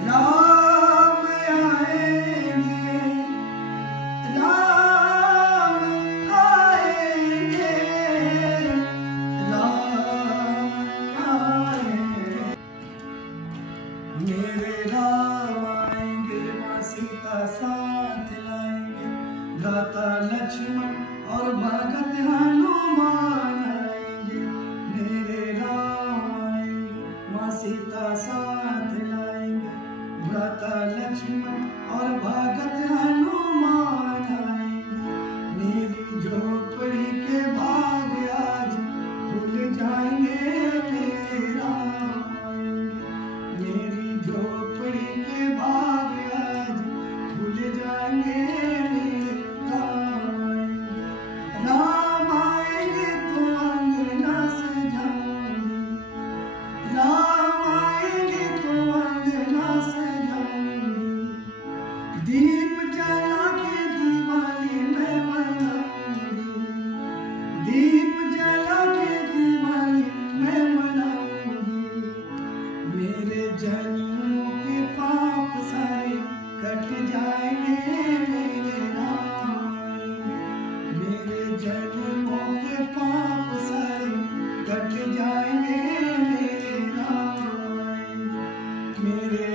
राम आएंगे, राम आएंगे, राम आएंगे। मेरे राम आएंगे, माँ सीता साथ लाएंगे, भ्राता लक्ष्मण और भगत हनुमान आएंगे। मेरे राम आएंगे, माँ सीता साथ लाएंगे, भ्राता लक्ष्मण और भगत हनुमान आएंगे। मेरी झोपड़ी के भाग आज खुल जाएंगे, मेरे राम आएंगे। मेरी झोपड़ी के भाग आज खुल जाएंगे, मेरे राम आएंगे। राम आएंगे तो अंगना सजाऊंगी, राम आएंगे तो अंगना सजाऊंगी। दीप जला के दिवाली मैं मनाऊंगी, दीप जला के दिवाली मैं मनाऊंगी। मेरे जन्मों के पाप सारे कट जाएंगे, मेरे राम आएंगे। मेरे जन्मों के पाप सारे कट जाएंगे, मेरे राम आएंगे। मेरे